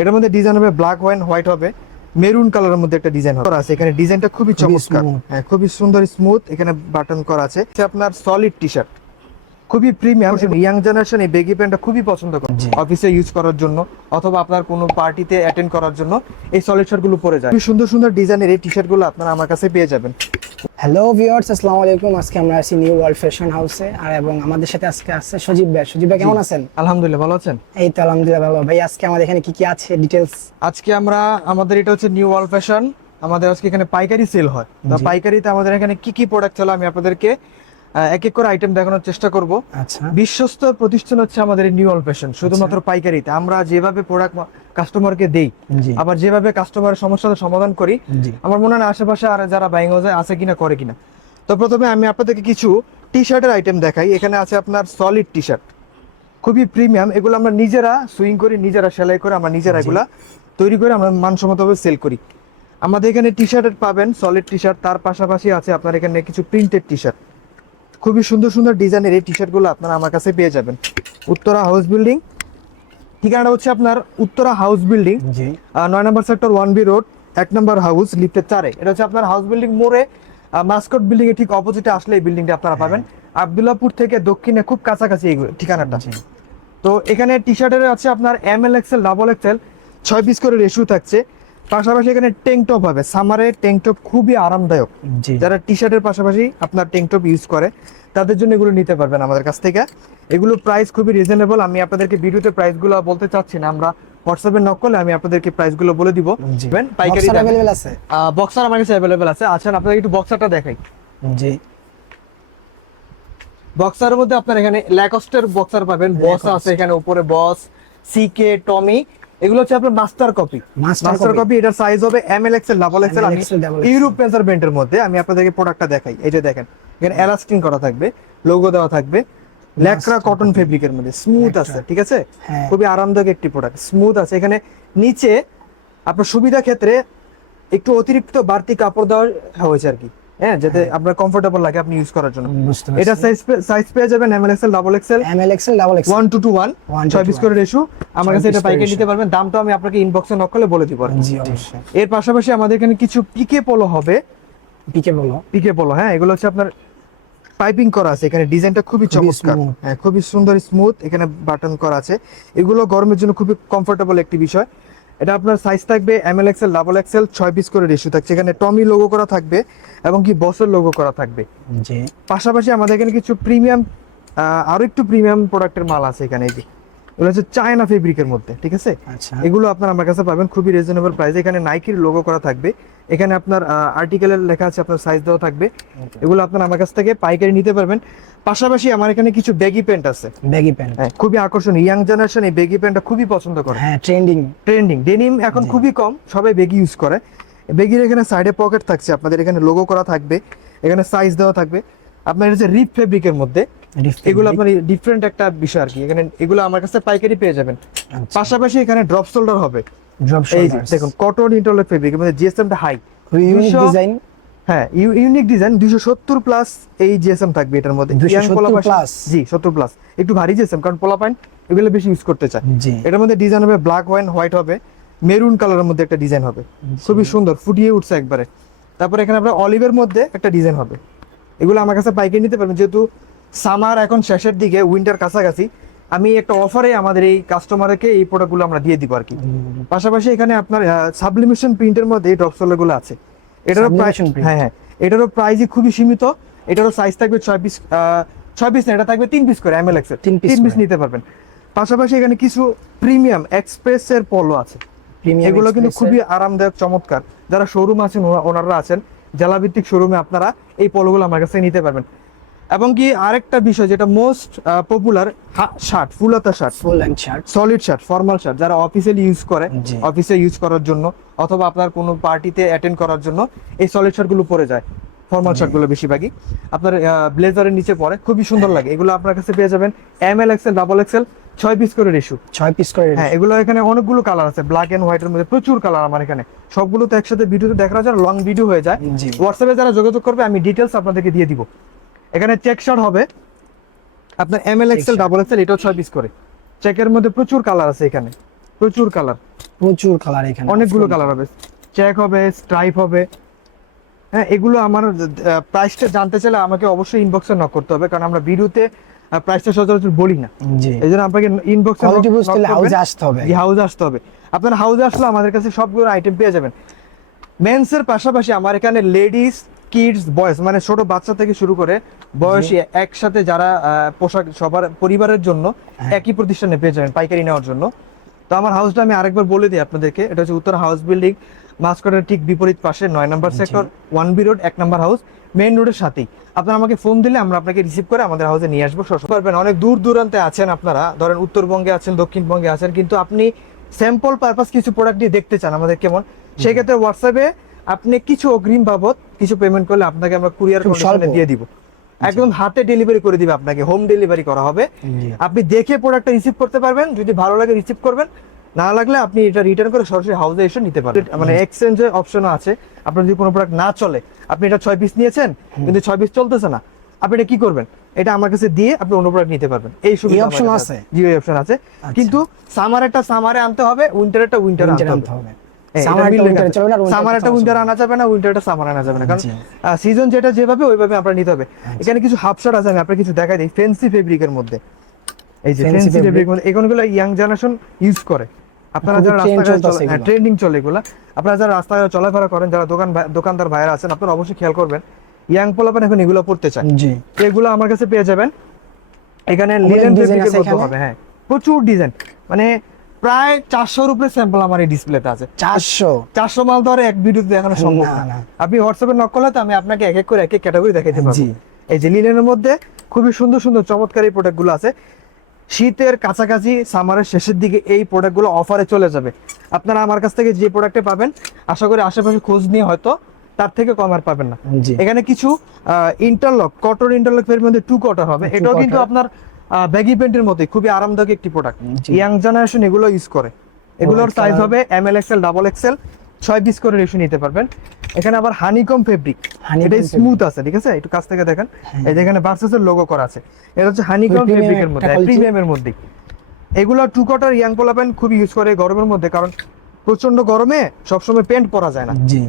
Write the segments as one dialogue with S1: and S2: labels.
S1: এটার মধ্যে ডিজাইন হবে ব্ল্যাক ওয়াইন হোয়াইট হবে। মেরুন কালারের মধ্যে একটা ডিজাইন হবে। আছে এখানে ডিজাইনটা খুবই চমৎকার। হ্যাঁ খুবই সুন্দর স্মুথ এখানে বাটন করা আছে। এটা আপনার সলিড টি শার্ট খুবই প্রিমিয়াম ইয়াং জেনারেশন এই বেগি প্যান্টটা খুবই পছন্দ করে। অফিসে ইউজ করার জন্য অথবা আপনার কোনো পার্টিতে অ্যাটেন্ড করার জন্য এই সলিড শার্টগুলো পরে যায়। খুবই সুন্দর সুন্দর ডিজাইনের এই টি শার্টগুলো আপনারা আমার কাছে পেয়ে যাবেন।
S2: হ্যালো ভিউয়ার্স আসসালামু আলাইকুম। আজকে আমরা আছি নিউ ওয়ার্ল্ড ফ্যাশন হাউসে আর এবং আমাদের সাথে আজকে আছে সজীব ভাই। সজীব ভাই কেমন আছেন?
S1: আলহামদুলিল্লাহ ভালো আছেন?
S2: এই তো আলহামদুলিল্লাহ ভালো। ভাই আজকে আমাদের এখানে কি কি আছে? ডিটেলস
S1: আজকে আমরা আমাদের এটা হচ্ছে নিউ ওয়ার্ল্ড ফ্যাশন আমাদের আজকে এখানে পাইকারি সেল হয়। তো পাইকারিতে আমাদের এখানে কি কি প্রোডাক্ট চলে আমি আপনাদেরকে এক এক করে আইটেম দেখানোর চেষ্টা করব।
S2: আচ্ছা।
S1: বিশ্বস্ত প্রতিষ্ঠান হচ্ছে আমাদের নিউ ওয়ার্ল্ড ফ্যাশন শুধুমাত্র পাইকারিতে। আমরা যেভাবে প্রোডাক্ট কাস্টমারকে দেই আবার যেভাবে কাস্টমারের সমস্যার সমাধান করি আমার মনে হয় আশেপাশে আর যারা বাইং হাউসে আছে কিনা করে কিনা। তো প্রথমে আমি আপনাদেরকে কিছু টি শার্টের আইটেম দেখাই। এখানে আছে আপনার সলিড টি শার্ট খুবই প্রিমিয়াম এগুলো আমরা নিজেরা সুইং করি নিজেরা সেলাই করে আমরা নিজেরা। এগুলা তৈরি করে আমরা মানসম্মতভাবে সেল করি। আমাদের এখানে টি শার্টের পাবেন সলিড টি শার্ট তার পাশাপাশি আছে আপনার এখানে কিছু প্রিন্টেড টি শার্ট খুবই সুন্দর সুন্দর ডিজাইনের এই টি শার্টগুলো আপনারা আমার কাছে পেয়ে যাবেন। উত্তরা হাউস বিল্ডিং ঠিকানাটা হচ্ছে আপনার উত্তরা হাউস বিল্ডিং
S2: জি।
S1: নয় নম্বর সেক্টর ওয়ান বি রোড এক নম্বর হাউস লিফটের চারে। এটা হচ্ছে আপনার হাউস বিল্ডিং মোড়ে মাস্কট বিল্ডিং এর ঠিক অপোজিটে আসলে এই বিল্ডিংটা আপনারা পাবেন। আবদুল্লাপুর থেকে দক্ষিণে খুব কাছাকাছি এই ঠিকানাটা। তো এখানে টি শার্টের আছে আপনার M L XL double XL ছয় পিস করে রেশু থাকছে। পাশাপাশি এখানে টেং টপ হবে। সামারে টেং টপ খুবই আরামদায়ক। যারা টি শার্টের পাশাপাশি আপনার টেং টপ ইউজ করে তাদের জন্য এগুলো নিতে পারবেন আমাদের কাছ থেকে। এগুলো প্রাইস খুবই রিজনেবল আমি আপনাদেরকে ভিডিওতে প্রাইসগুলো বলতে চাচ্ছি না আমরা হোয়াটসঅ্যাপে নক করলে আমি আপনাদেরকে প্রাইসগুলো বলে দিব। পাইকারি
S2: বক্সার আছে?
S1: বক্সার আমার কাছে অ্যাভেলেবেল আছে। আচ্ছা আপনাদের একটু বক্সারটা দেখাই।
S2: জি।
S1: বক্সারের মধ্যে আপনার এখানে ল্যাকস্টের বক্সার পাবেন। বস আছে এখানে উপরে বস সিকে টমি এগুলো হচ্ছে আপনার মাস্টার কপি
S2: মাস্টার কপি
S1: এটার সাইজ হবে M L XL double XL আমি ইউরোপ মেজারমেন্টের মধ্যে আমি আপনাদেরকে প্রোডাক্টটা দেখাই। এই যে দেখেন এখানে এলাস্টিং করা থাকবে লোগো দেওয়া থাকবে। ল্যাকরা কটন ফেব্রিকের মধ্যে। স্মুথ আছে ঠিক আছে?
S2: হ্যাঁ।
S1: খুবই আরামদায়ক একটি প্রোডাক্ট স্মুথ আছে। এখানে নিচে আপনার সুবিধা ক্ষেত্রে একটু অতিরিক্ত বাড়তি কাপড় দেওয়া হয়েছে আর কি। হ্যাঁ যাতে আপনার কমফোর্টেবল লাগে আপনি ইউজ করার জন্য। এটা সাইজ সাইজ পেয়ে যাবেন M L XL double XL
S2: M L XL double XL
S1: one two two one
S2: One to
S1: ছয়
S2: two
S1: পিস করে রেশু আমার কাছে এটা পাইকারি নিতে পারবেন। দামটা আমি আপনাকে ইনবক্সে নক করলে বলে দিব
S2: জি অবশ্যই।
S1: এর পাশাপাশি আমাদের এখানে কিছু পিকে পোলো হবে।
S2: পিকে বলো
S1: পিকে পোলো হ্যাঁ এগুলো হচ্ছে আপনার পাইপিং করা আছে। এখানে ডিজাইনটা খুবই
S2: খুবই
S1: চমৎকার। হ্যাঁ খুবই সুন্দর স্মুথ এখানে বাটন করা আছে। এগুলো গরমের জন্য খুবই কমফোর্টেবল একটি বিষয়। এটা আপনার সাইজ থাকবে M L XL double XL ছয় পিস করে রেশু থাকছে। এখানে টমি লোগো করা থাকবে এবং কি বসের লোগো করা থাকবে। পাশাপাশি আমাদের এখানে কিছু প্রিমিয়াম আরও একটু প্রিমিয়াম প্রোডাক্টের মাল আছে এখানে এই যে। এগুলো হচ্ছে চায়না ফেব্রিকের মধ্যে ঠিক আছে?
S2: আচ্ছা।
S1: এগুলো আপনার আমার কাছে পাবেন খুবই রিজনেবল প্রাইসে এখানে নাইকির লোগো করা থাকবে। এখানে আপনার আর্টিকেলের লেখা আছে আপনার সাইজ দেওয়া থাকবে। এগুলো আপনার আমার কাছ থেকে পাইকারি নিতে পারবেন। পাশাপাশি আমার এখানে কিছু ব্যাগি প্যান্ট আছে।
S2: ব্যাগি প্যান্ট
S1: হ্যাঁ খুবই আকর্ষণীয়। ইয়াং জেনারেশন এই ব্যাগি প্যান্টটা খুবই পছন্দ করে।
S2: হ্যাঁ ট্রেন্ডিং
S1: ট্রেন্ডিং ডেনিম এখন খুবই কম সবাই বেগি ইউজ করে। বেগির এখানে সাইডে পকেট থাকছে আপনাদের এখানে লোগো করা থাকবে। এখানে সাইজ দেওয়া থাকবে। আপনার এটা রিপ ফেব্রিকের মধ্যে এগুলো আপনার ডিফারেন্ট একটা বিষয় আর কি। এখানে এগুলো আমার কাছে পাইকারি পেয়ে যাবেন। পাশাপাশি এখানে ড্রপ শোল্ডার হবে। এই দেখুন কটন ইন্টারলক ফেব্রিক মানে জিএসএমটা হাই
S2: ইউনিক ডিজাইন
S1: হ্যাঁ ইউনিক ডিজাইন দুইশো সত্তর প্লাস এই জিএসএম থাকবে এটার মধ্যে।
S2: 270
S1: Young জি সত্তর প্লাস একটু ভারী জিএসএম কারণ পোলা পয়েন্ট এগুলো বেশি ইউজ করতে চায়।
S2: জি।
S1: এটার মধ্যে ডিজাইন হবে ব্ল্যাক ওয়াইন হোয়াইট হবে। মেরুন কালারের মধ্যে একটা ডিজাইন হবে। খুবই সুন্দর ফুটিয়ে উঠছে একবারে। তারপরে এখানে আপনার অলিভের মধ্যে একটা ডিজাইন হবে। এগুলো আমার কাছে পাইকারি নিতে পারবেন। যেহেতু সামার এখন শেষের দিকে উইন্টার কাছাকাছি আমি একটা অফারে আমাদের এই কাস্টমারকে এই প্রোডাক্টগুলো আমরা দিয়ে দিব আর কি পাশাপাশি এখানে আপনার সাবলিমেশন প্রিন্টের মধ্যে এই ড্রপগুলো আছে। এটারও প্রাইস হ্যাঁ হ্যাঁ। এটারও প্রাইসই খুবই সীমিত। এটারও সাইজ থাকবে ছয় পিস ছয় পিস না এটা থাকবে তিন পিস করে এমএল এক্সের
S2: তিন
S1: পিস নিতে পারবেন। পাশাপাশি এখানে কিছু প্রিমিয়াম এক্সপ্রেসের পলো আছে। এগুলো কিন্তু খুবই আরামদায়ক চমৎকার। যারা শোরুম আছেন ওনা- ওনারা আছেন জেলাভিত্তিক শোরুমে আপনারা এই পলোগুলো আমার কাছে নিতে পারবেন। এবং কি আরেকটা বিষয় যেটা most popular shirt ফুলাতা shirt
S2: full and shirt
S1: solid shirt formal shirt যারা অফিসিয়ালি ইউজ করে। অফিসে ইউজ করার জন্য অথবা আপনার কোনো পার্টিতে অ্যাটেন্ড করার জন্য এই সলিড শার্টগুলো পরে যায় ফর্মাল শার্ট শার্টগুলো বেশিরভাগই। আপনার ব্লেজারের নিচে পরে খুবই সুন্দর লাগে। এগুলো আপনার কাছে পেয়ে যাবেন M L XL double XL ছয় পিস করে রেশু
S2: ছয় পিস করে
S1: হ্যাঁ এগুলো এখানে অনেকগুলো কালার আছে ব্ল্যাক এন্ড হোয়াইটের মধ্যে। প্রচুর কালার আমার এখানে। সবগুলো তো একসাথে ভিডিওতে যায় লং ভিডিও হয়ে যায়। হোয়াটসঅ্যাপে যারা যোগাযোগ করবে আমি ডিটেলস আপনাদেরকে দিয়ে দিব। এখানে চেক শার্ট হবে। আপনার M L XL double XL এটাও ছয় পিস করে। চেকের মধ্যে প্রচুর কালার আছে এখানে। প্রচুর কালার
S2: প্রচুর কালার এখানে
S1: অনেকগুলো কালার হবে। চেক হবে স্ট্রাইপ হবে। হ্যাঁ এগুলো আমার প্রাইসটা জানতে চাইলে আমাকে অবশ্যই ইনবক্সে নক করতে হবে। কারণ আমরা ভিডিওতে প্রাইসটা সচরাচর বলি না। এই জন্য আপনাকে ইনবক্সে
S2: কোয়ালিটি বুঝতে হলে আসতে হবে।
S1: আসতে হবে। আপনার আসলে আমাদের কাছে সবগুলো আইটেম পেয়ে যাবেন। মেন্সের পাশাপাশি আমার এখানে লেডিস কিডস বয়েজ মানে ছোট বাচ্চা থেকে শুরু করে বয়সী একসাথে যারা পোশাক সবার পরিবারের জন্য
S2: হ্যাঁ।
S1: একই প্রতিষ্ঠানে পেয়ে যাবেন পাইকারি নেওয়ার জন্য। তো আমার হাউসটা আমি আরেকবার বলে দিই আপনাদেরকে। এটা হচ্ছে উত্তর হাউস বিল্ডিং মাস্কটের ঠিক বিপরীত পাশে নয় number sector one B road এক নম্বর হাউস মেইন রোডের সাথেই। আপনারা আমাকে ফোন দিলে আমরা আপনাকে রিসিভ করে আমাদের হাউসে নিয়ে আসব। সব পারবেন। অনেক দূর দূরান্তে আছেন আপনারা। ধরেন উত্তরবঙ্গে আছেন দক্ষিণবঙ্গে আছেন কিন্তু আপনি স্যাম্পল পারপাস কিছু প্রোডাক্ট নিয়ে দেখতে চান আমাদের কেমন? সেক্ষেত্রে হোয়াটসঅ্যাপে আপনি কিছু অগ্রিম বাবদ কিছু পেমেন্ট করলে আপনাকে আমরা কুরিয়ার কন্ডিশনে দিয়ে দিব। একদম হাতে ডেলিভারি করে দিবে আপনাকে। হোম ডেলিভারি করা হবে। আপনি দেখে প্রোডাক্টটা রিসিভ করতে পারবেন। যদি ভালো লাগে রিসিভ করবেন। না লাগলে আপনি এটা রিটার্ন করে সরাসরি হাউসে এসে নিতে পারবেন মানে এক্সচেঞ্জের অপশনও আছে। আপনার যদি কোনো প্রোডাক্ট না চলে আপনি এটা ছয় পিস নিয়েছেন কিন্তু ছয় পিস চলতেছে না আপনি এটা কি করবেন? এটা আমার কাছে দিয়ে আপনি অন্য প্রোডাক্ট নিতে পারবেন। এই সুবিধা
S2: এই
S1: আমাদের
S2: আছে?
S1: জি এই অপশন আছে। কিন্তু সামারেরটা সামারে আনতে হবে উইন্টারেরটা উইন্টারে আনতে হবে।
S2: সামারটা উইন্টার
S1: সামারটা উইন্টার আনা যাবে না উইন্টারটা সামার আনা যাবে না। কারণ সিজন যেটা যেভাবে ওইভাবে আমরা নিতে হবে। এখানে কিছু হাফ শার্ট আছে আমি আপনাকে কিছু দেখাই দিই। ফেন্সি ফেব্রিকের মধ্যে। এই যে ফেন্সি ফেব্রিক মধ্যে এগুলো ইয়াং জেনারেশন ইউজ করে। আপনারা যারা রাস্তাঘাটে
S2: চলতেছে
S1: চলে- হ্যাঁ
S2: এগুলো।
S1: ট্রেন্ডিং চলে এগুলো। আপনারা যারা রাস্তাঘাটে চলাফেরা করেন যারা দোকান দোকানদার ভাইরা আছেন আপনারা অবশ্যই খেয়াল করবেন ইয়াং পোলাপান এখন এগুলো পড়তে চায়।
S2: জি।
S1: এগুলো আমার কাছে পেয়ে যাবেন। এখানে হবে হ্যাঁ। প্রচুর ডিজাইন মানে প্রায় চারশোর উপরে স্যাম্পল আমার এই ডিসপ্লেতে আছে।
S2: চারশো?
S1: চারশো মাল আর এক ভিডিওতে দেখানো সম্ভব
S2: না।
S1: আপনি হোয়াটসঅ্যাপে নক করলে তো আমি আপনাকে এক এক করে এক এক ক্যাটাগরি দেখাইতে পারব। এই যে লিনেনের মধ্যে খুবই সুন্দর সুন্দর চমৎকার এই প্রোডাক্টগুলো আছে। শীতের কাছাকাছি সামারের শেষের দিকে এই প্রোডাক্টগুলো অফারে চলে যাবে। আপনারা আমার কাছ থেকে যে প্রোডাক্টে পাবেন আশা করি আশেপাশে খোঁজ নিয়ে হয়তো তার থেকে কম আর পাবেন না। এখানে কিছু ইন্টারলক কটন ইন্টারলক এর মধ্যে টু কটন হবে। এটাও কিন্তু আপনার ব্যাগি প্যান্টের মতোই খুবই আরামদায়ক একটি প্রোডাক্ট ইয়াং জেনারেশন এগুলো ইউজ করে। এগুলোর সাইজ হবে M L XL double XL ছয় পিস করে রেশু নিতে পারবেন। এখানে আবার হানিকম ফেব্রিক এটা স্মুথ আছে ঠিক আছে? একটু কাছ থেকে দেখেন। এই যে এখানে ভার্সেসের লোগো করা আছে। এটা হচ্ছে হানিকম ফেব্রিকের মধ্যে প্রিমিয়ামের মধ্যে। এগুলো টু কটার ইয়াং পোলাপেন খুব ইউজ করে গরমের মধ্যে কারণ প্রচণ্ড গরমে সবসময় প্যান্ট পরা যায় না।
S2: জি।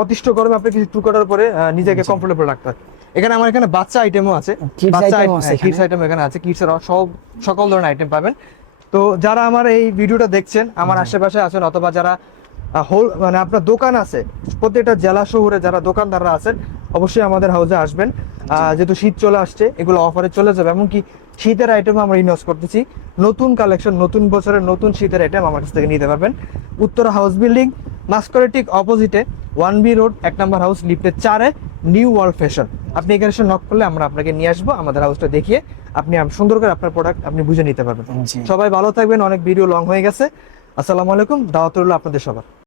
S1: অতিষ্ঠ গরমে আপনি কিছু টু করার পরে নিজেকে কমফোর্টেবল রাখতে হয়। এখানে আমার এখানে বাচ্চা আইটেমও আছে। বাচ্চা কিডস আইটেম এখানে। আছে। কিডস এর সব সকল ধরনের আইটেম পাবেন। তো যারা আমার এই ভিডিওটা দেখছেন আমার আশেপাশে আছেন অথবা যারা হোল মানে আপনার দোকান আছে। প্রত্যেকটা জেলা শহরে যারা দোকানদাররা আছেন অবশ্যই আমাদের হাউসে আসবেন। যেহেতু শীত চলে আসছে এগুলো অফারে চলে যাবে। এমনকি শীতের আইটেম আমরা ইনভেস্ট করতেছি। নতুন কালেকশন নতুন বছরের নতুন শীতের আইটেম আমার কাছ থেকে নিতে পারবেন। উত্তর হাউস বিল্ডিং মাস্করের ঠিক অপোজিটে ওয়ান বি রোড এক নম্বর হাউস লিফটের চারে নিউ ওয়ার্ল্ড ফ্যাশন আপনি এখানে এসে নক করলে আমরা আপনাকে নিয়ে আসব আমাদের হাউসটা দেখিয়ে আপনি সুন্দর করে আপনার প্রোডাক্ট আপনি বুঝে নিতে পারবেন।
S2: জি।
S1: সবাই ভালো থাকবেন অনেক ভিডিও লং হয়ে গেছে। আসসালামু আলাইকুম দাওয়াত রইল আপনাদের সবার।